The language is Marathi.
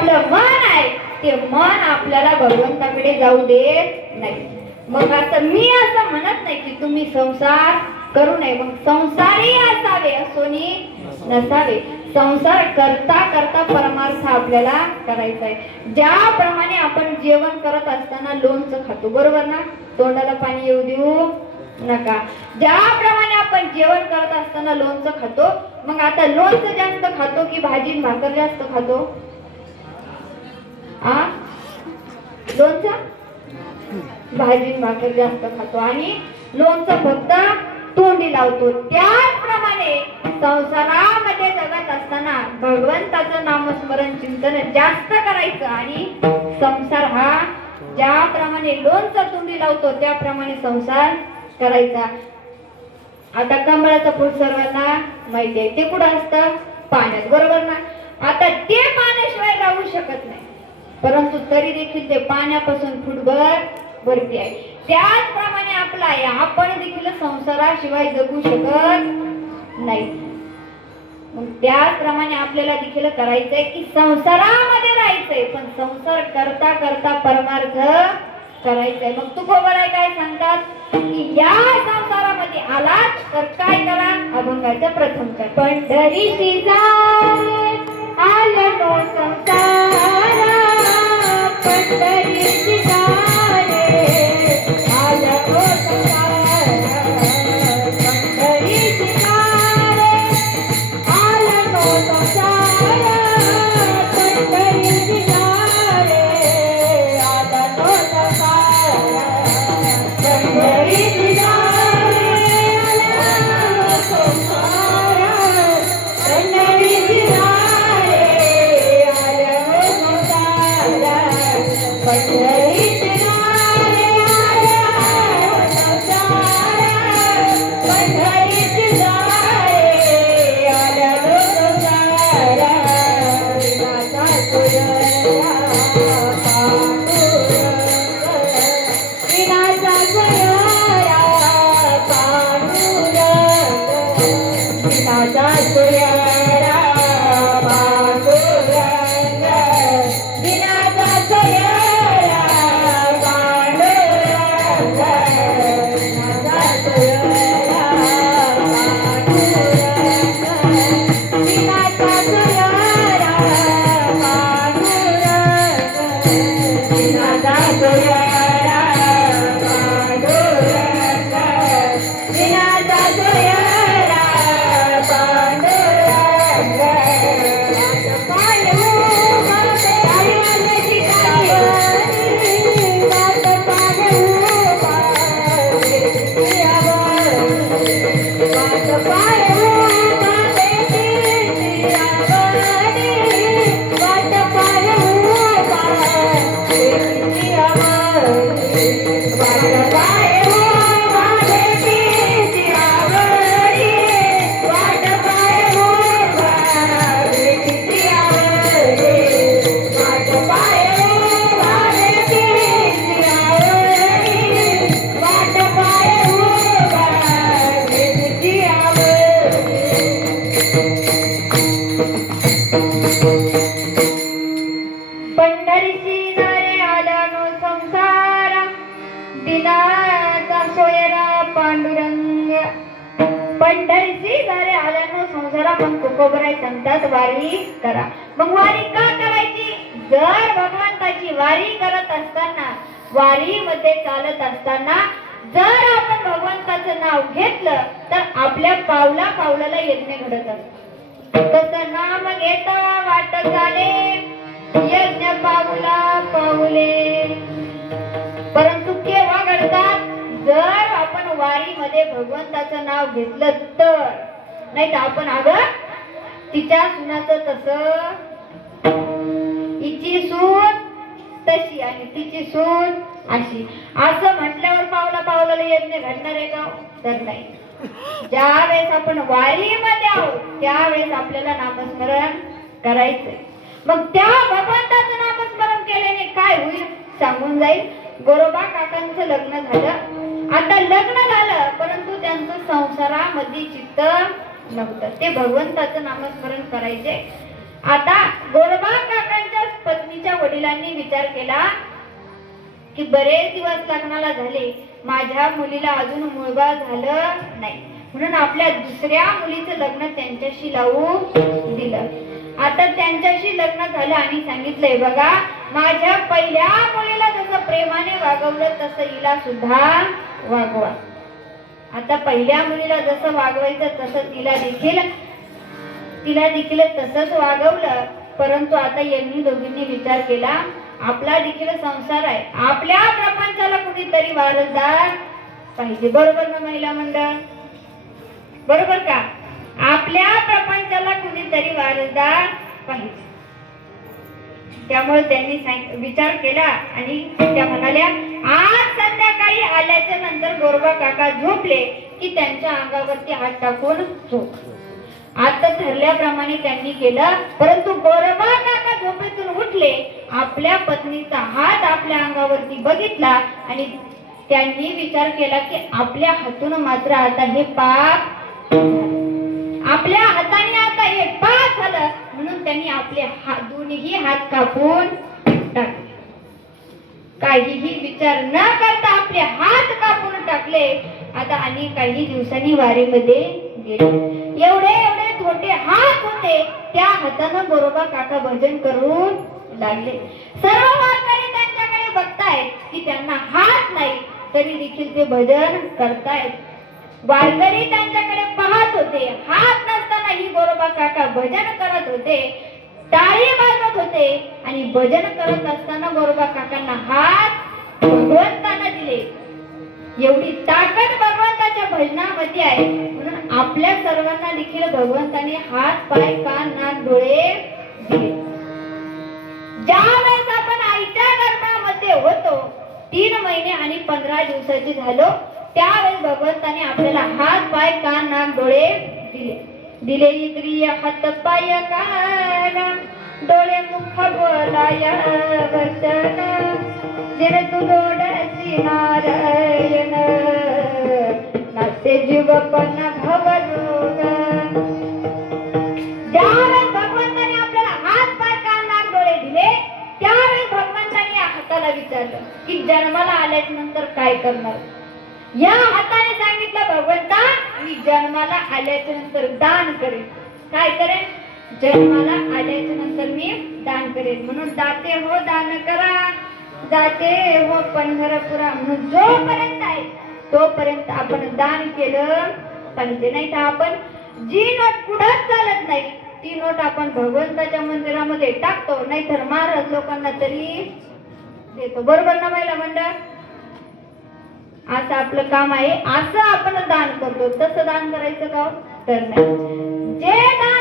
आपलं मन आहे ते मन आपल्याला भगवंताकडे जाऊ देत नाही. मग आता मी असं म्हणत नाही की तुम्ही संसार करू नये, मग संसारही असावे असोनी नसावे. संसार करता करता परमार्थ आपल्याला करायचा आहे. ज्याप्रमाणे आपण जेवण करत असताना लोणचं खातो, बरोबर ना, तोंडाला पाणी येऊ देऊ नका. ज्याप्रमाणे आपण जेवण करत असताना लोणचं खातो, मग आता लोणचं जास्त खातो की भाजी भाकर जास्त खातो? लोणचं भाजी भाकर जास्त खातो आणि लोणचं फक्त तोंडी लावतो. त्याचप्रमाणे संसारामध्ये जगत असताना भगवंताचं नामस्मरण चिंतन जास्त करायचं आणि संसार हा ज्याप्रमाणे लोणचं तोंडी लावतो त्याप्रमाणे संसार करायचा. आता कमळाचं फूल सर्वांना माहिती आहे, ते कुठं असतं? पाण्यात, बरोबर ना. आता ते पाण्याशिवाय राहू शकत नाही, परंतु तरी देखील ते पाण्यापासून फुटभर वरती आहे. त्याचप्रमाणे आपला आहे, आपण देखील संसाराशिवाय जगू शकत नाही. मग त्याचप्रमाणे आपल्याला देखील करायचंय की संसारामध्ये राहायचंय, पण संसार करता करता परमार्थ करायचंय. मग तुकोबराय काय सांगतात की या संसारामध्ये आलात तर काय करा? अभंगाचं प्रथम कर. पंढरीची जाणे आलं तो संसारा, पंढरीची जाणे आलं तो संसारा, पंढरीची जाणे आलं तो संसारा, पंढरीची जाणे आलं तो संसारा, पंढरीची जाणे आलं तो संसारा, पंढरीची जाणे आलं तो संसारा, पंढरीची जाणे आलं तो संसारा, पंढरीची जाणे आलं तो संसारा, विनाचा सोयरा पांडुरंग, विनाचा सोयरा पांडुरंग, विनाचा सोयरा पांडुरंग, विनाचा सोयरा पांडुरंग, विनाचा सोयरा पांडुरंग, विनाचा सोयरा पांडुरंग, विनाचा सोयरा पांडुरंग, विनाचा सोयरा पांडुरंग, पाय उभारते आल्याची काळी, वाट पाय उभारते आवडी, वाट पाय उभारते आवडी, वाट पाय उभारते आवडी, वाट पाय उभारते आवडी, वाट पाय उभारते आवडी, वाट पाय उभारते आवडी, वाट पाय उभारते आवडी. पंढरीची दारे आल्यानो संसारा, दिनाचा सोयरा पांडुरंग. पंढरीची दारे आल्यानो संसारा, पण तुकोबराय सांगतात वारी करा. मग वारी का करायची? जर भगवंताची वारी करत असताना, वारीमध्ये चालत असताना जर आपण भगवंताचं नाव घेतलं तर आपल्या पावला पावलाला यज्ञ घडत असतो. तसं नाम घेता वाट चाले, यज्ञ पाऊला पाऊले. परंतु केव्हा घडतात? जर आपण वारीमध्ये भगवंताचं नाव घेतलं तर. नाही तर आपण अगं तिच्या सुनाचं तसं, हिची सून तशी आणि तिची सून अशी, असं म्हटल्यावर पावला पावलाला यज्ञ घडणार आहे का? तर नाही. ज्या वेळेस आपण वारीमध्ये आहोत त्यावेळेस आपल्याला नामस्मरण करायचंय. मग त्या भगवंताचं नामस्मरण केल्याने काय होईल सांगून जाईल. गोरोबा काकांचं लग्न झालं. आता लग्न झालं परंतु त्यांचं संसारामध्ये चित्त नव्हतं. ते भगवंताचं नामस्मरण करायचे. आता गोरोबा काकांच्या विचार केला की बरेच दिवस लग्नाला झाले, माझ्या मुलीला अजून मुलगा झालं नाही, म्हणून आपल्या दुसऱ्या मुलीचं लग्न त्यांच्याशी लावून दिलं. आता त्यांच्याशी लग्न झालं आणि सांगितलंय बघा, माझ्या पहिल्या मुलीला जसं प्रेमाने वागवलं तसं हिला सुद्धा वागवा. आता पहिल्या मुलीला जसं वागवायचं तसं तिला देखील तसंच वागवलं. परंतु आता यांनी दोघींनी विचार केला, आपला देखील संसार आहे, आपल्या प्रपंचाला कुणीतरी वारसदार पाहिजे. बरोबर ना महिला मंडळ? बरोबर का? आपल्या प्रपंचाला कुणीतरी वारसदार पाहिजे. त्यामुळे त्यांनी विचार केला आणि त्या म्हणाल्या, आज संध्याकाळी आल्याच्या नंतर गोरोबा काका झोपले की त्यांच्या अंगावरती हात टाकून झोप. आता ठरल्याप्रमाणे त्यांनी केलं. परंतु गोरोबा काका झोपेतून उठले, आपल्या पत्नीचा हात आपल्या अंगावरती बघितला आणि त्यांनी विचार केला की आपल्या हातून मात्र आता हे पाप, आपल्या हाताने आता हे पाप झालं. म्हणून त्यांनी आपले दोन्ही हात कापून टाकले. काहीही विचार न करता आपले हात कापून टाकले. आता आणि काही दिवसांनी वारीमध्ये गेले. एवढे छोटे हात होते, त्या हातानं गोरोबा काका भजन करून लागले. सर्व वारकरी त्यांच्याकडे बघतायत की त्यांना हात नाही, तरी देखील ते भजन करतायत. वारकरी त्यांच्याकडे पाहत होते, हात नसतानाही गोरोबा काका भजन करत होते, टाळी वाजवत होते आणि भजन करत असताना गोरोबा काकांना हात भगवंतांना दिले. एवढी ताकद भगवंताच्या भजनामध्ये आहे. म्हणून आपल्या सर्वांना देखील भगवंताने हात, पाय, कान, नाक, डोळे दिले. ज्या वेळेस आपण आईच्या गर्भामध्ये होतो, 3 महिने आणि 15 दिवसाची झालो, त्यावेळेस भगवंताने आपल्याला हात, पाय, कान, नाक, डोळे दिले. इंद्रिय हात, पाय, कान, डोळे, मुख, बोलाया वचन, जिरे तू डोळ्याची नारायण, नाचे जीवपण भवरोग. ज्यावेळेस भगवंताने आपल्याला हात, पाय, कान, नाक, डोळे दिले, त्यावेळेस भगवंताने या हाताला विचारलं की जन्माला आल्याच्या नंतर काय करणार. या हाताने सांगितलं, भगवंता मी जन्माला आल्याच्या नंतर दान करेन. काय करेन? जन्माला आल्याच्या नंतर मी दान करेन. म्हणून दाते हो दान करा, जाते हो पंढरपुरा. म्हणून जोपर्यंत आहे तोपर्यंत आपण दान केलं पाहिजे. नाही तर आपण जी नोट पुढे चालत नाही, ती नोट आपण भगवंताच्या मंदिरामध्ये टाकतो, नाहीतर महाराज लोकांना तरी देतो. बरोबर ना महिला मंडळ? असं आपलं काम आहे. असं आपण दान करतो, तसं दान करायचं का? तर नाही. जे दान